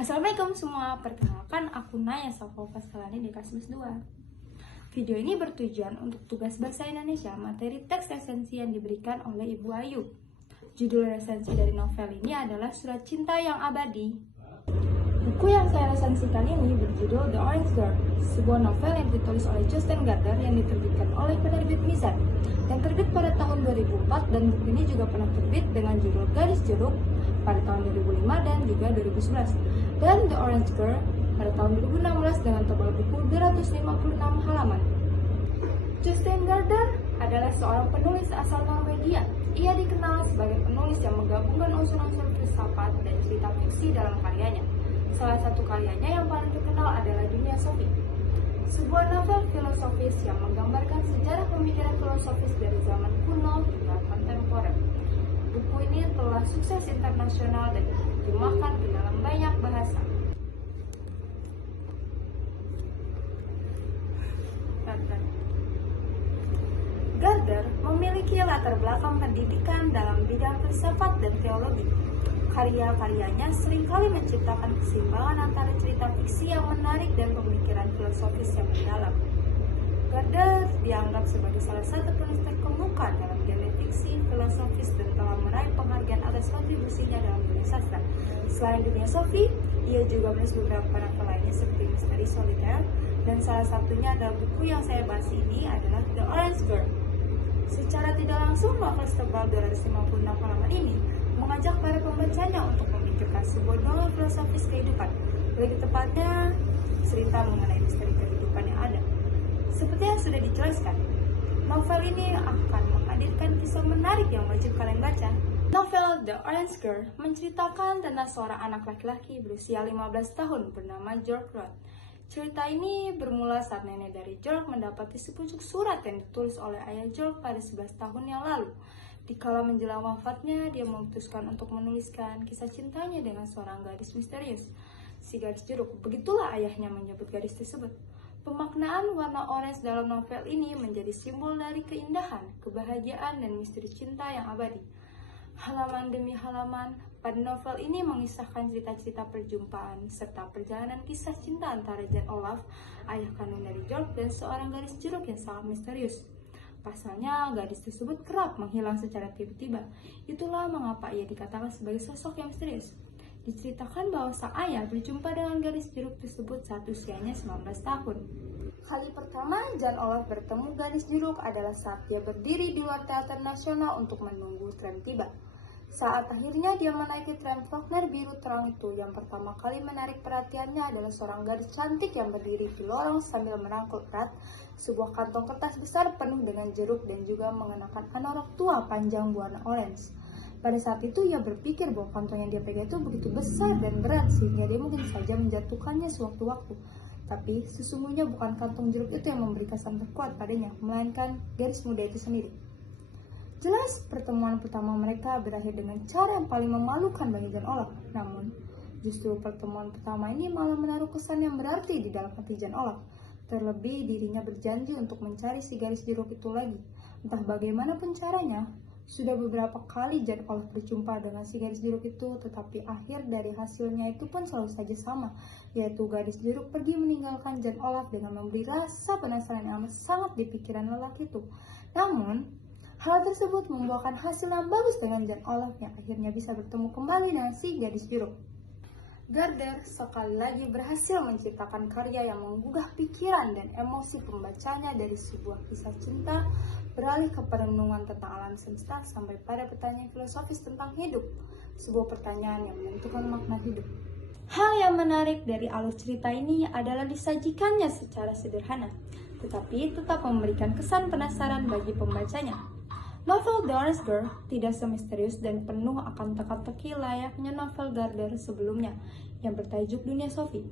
Assalamualaikum semua, perkenalkan aku Naya Safo Paskalani di kelas 2. Video ini bertujuan untuk tugas bahasa Indonesia materi teks resensi yang diberikan oleh Ibu Ayu. Judul resensi dari novel ini adalah Surat Cinta yang Abadi. Buku yang saya resensikan ini berjudul The Orange Girl, sebuah novel yang ditulis oleh Jostein Gaarder yang diterbitkan oleh penerbit Mizan yang terbit pada tahun 2004, dan buku ini juga pernah terbit dengan judul Gadis Jeruk pada tahun 2005 dan juga 2011, dan The Orange Girl pada tahun 2016 dengan tebal buku 256 halaman. Jostein Gaarder adalah seorang penulis asal Norwegia. Ia dikenal sebagai penulis yang menggabungkan unsur-unsur filsafat dan cerita fiksi dalam karyanya. Salah satu karyanya yang paling terkenal adalah Dunia Sophie, sebuah novel filosofis yang menggambarkan sejarah pemikiran filosofis dari zaman kuno hingga kontemporer. Buku ini telah sukses internasional dan diterjemahkan ke dalam banyak bahasa. Gaarder memiliki latar belakang pendidikan dalam bidang filsafat dan teologi. Karya-karyanya seringkali menciptakan keseimbangan antara cerita fiksi yang menarik dan pemikiran filosofis yang mendalam. Gaarder dianggap sebagai salah satu penulis terkemuka dalam genre fiksi filosofis dan telah meraih penghargaan atas kontribusinya dalam dunia sastra. Selain Dunia Sophie, ia juga menulis beberapa novel lainnya seperti Misteri Soliter, dan salah satunya adalah buku yang saya bahas ini adalah The Orange Girl. Secara tidak langsung, novel setebal 256 halaman ini mengajak para pembacanya untuk memikirkan sebuah novel filosofis kehidupan, lebih tepatnya cerita mengenai misteri kehidupan yang ada. Seperti yang sudah dijelaskan, novel ini akan menghadirkan kisah menarik yang wajib kalian baca. Novel The Orange Girl menceritakan tentang seorang anak laki-laki berusia 15 tahun bernama George Roth. Cerita ini bermula saat nenek dari George mendapati sepucuk surat yang ditulis oleh ayah George pada 11 tahun yang lalu. Dikala menjelang wafatnya, dia memutuskan untuk menuliskan kisah cintanya dengan seorang gadis misterius, si gadis jeruk. Begitulah ayahnya menyebut gadis tersebut. Pemaknaan warna orange dalam novel ini menjadi simbol dari keindahan, kebahagiaan, dan misteri cinta yang abadi. Halaman demi halaman pada novel ini mengisahkan cerita-cerita perjumpaan serta perjalanan kisah cinta antara Jan Olaf, ayah kandung dari George, dan seorang gadis jeruk yang sangat misterius. Pasalnya, gadis tersebut kerap menghilang secara tiba-tiba. Itulah mengapa ia dikatakan sebagai sosok yang misterius. Diceritakan bahwa sang ayah berjumpa dengan gadis jeruk tersebut saat usianya 19 tahun. Kali pertama Jan Olaf bertemu gadis jeruk adalah saat dia berdiri di luar Teater Nasional untuk menunggu tram tiba. Saat akhirnya dia menaiki tram Faulkner biru terang itu, yang pertama kali menarik perhatiannya adalah seorang gadis cantik yang berdiri di lorong sambil merangkul erat sebuah kantong kertas besar penuh dengan jeruk dan juga mengenakan anorak tua panjang warna orange. Pada saat itu ia berpikir bahwa kantong yang dia pegang itu begitu besar dan berat sehingga dia mungkin saja menjatuhkannya sewaktu-waktu. Tapi sesungguhnya bukan kantong jeruk itu yang memberi kesan terkuat padanya, melainkan gadis muda itu sendiri. Jelas pertemuan pertama mereka berakhir dengan cara yang paling memalukan bagi Jan Olaf. Namun, justru pertemuan pertama ini malah menaruh kesan yang berarti di dalam hati Jan Olaf. Terlebih dirinya berjanji untuk mencari si gadis jeruk itu lagi. Entah bagaimanapun caranya, sudah beberapa kali Jan Olaf berjumpa dengan si gadis jeruk itu, tetapi akhir dari hasilnya itu pun selalu saja sama, yaitu gadis jeruk pergi meninggalkan Jan Olaf dengan memberi rasa penasaran yang amat sangat di pikiran lelaki itu. Namun, hal tersebut membuahkan hasil yang bagus dengan Jan Olaf yang akhirnya bisa bertemu kembali dengan si gadis jeruk. Gaarder sekali lagi berhasil menciptakan karya yang menggugah pikiran dan emosi pembacanya dari sebuah kisah cinta beralih ke perenungan tentang alam semesta sampai pada pertanyaan filosofis tentang hidup, sebuah pertanyaan yang menentukan makna hidup. Hal yang menarik dari alur cerita ini adalah disajikannya secara sederhana, tetapi tetap memberikan kesan penasaran bagi pembacanya. Novel The Orange Girl tidak semisterius dan penuh akan teka-teki layaknya novel Gaarder sebelumnya yang bertajuk Dunia Sophie.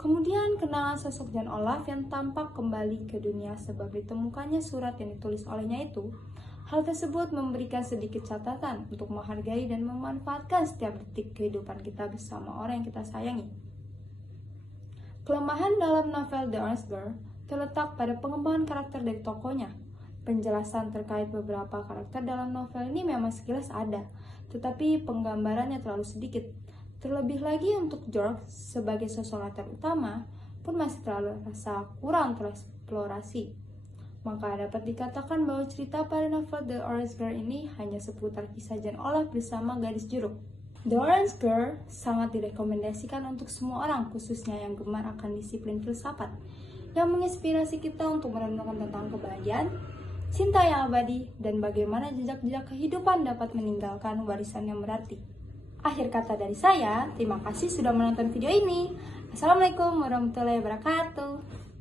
Kemudian kenalan sosok Jan Olaf yang tampak kembali ke dunia sebab ditemukannya surat yang ditulis olehnya itu. Hal tersebut memberikan sedikit catatan untuk menghargai dan memanfaatkan setiap detik kehidupan kita bersama orang yang kita sayangi. Kelemahan dalam novel The Orange Girl terletak pada pengembangan karakter dari tokohnya. Penjelasan terkait beberapa karakter dalam novel ini memang sekilas ada, tetapi penggambarannya terlalu sedikit. Terlebih lagi untuk George sebagai sosok latar utama pun masih terlalu rasa kurang tereksplorasi. Maka dapat dikatakan bahwa cerita pada novel The Orange Girl ini hanya seputar kisah Jane Olaf bersama gadis jeruk. The Orange Girl sangat direkomendasikan untuk semua orang, khususnya yang gemar akan disiplin filsafat, yang menginspirasi kita untuk merenungkan tentang kebahagiaan, cinta yang abadi, dan bagaimana jejak-jejak kehidupan dapat meninggalkan warisan yang berarti. Akhir kata dari saya, terima kasih sudah menonton video ini. Assalamualaikum warahmatullahi wabarakatuh.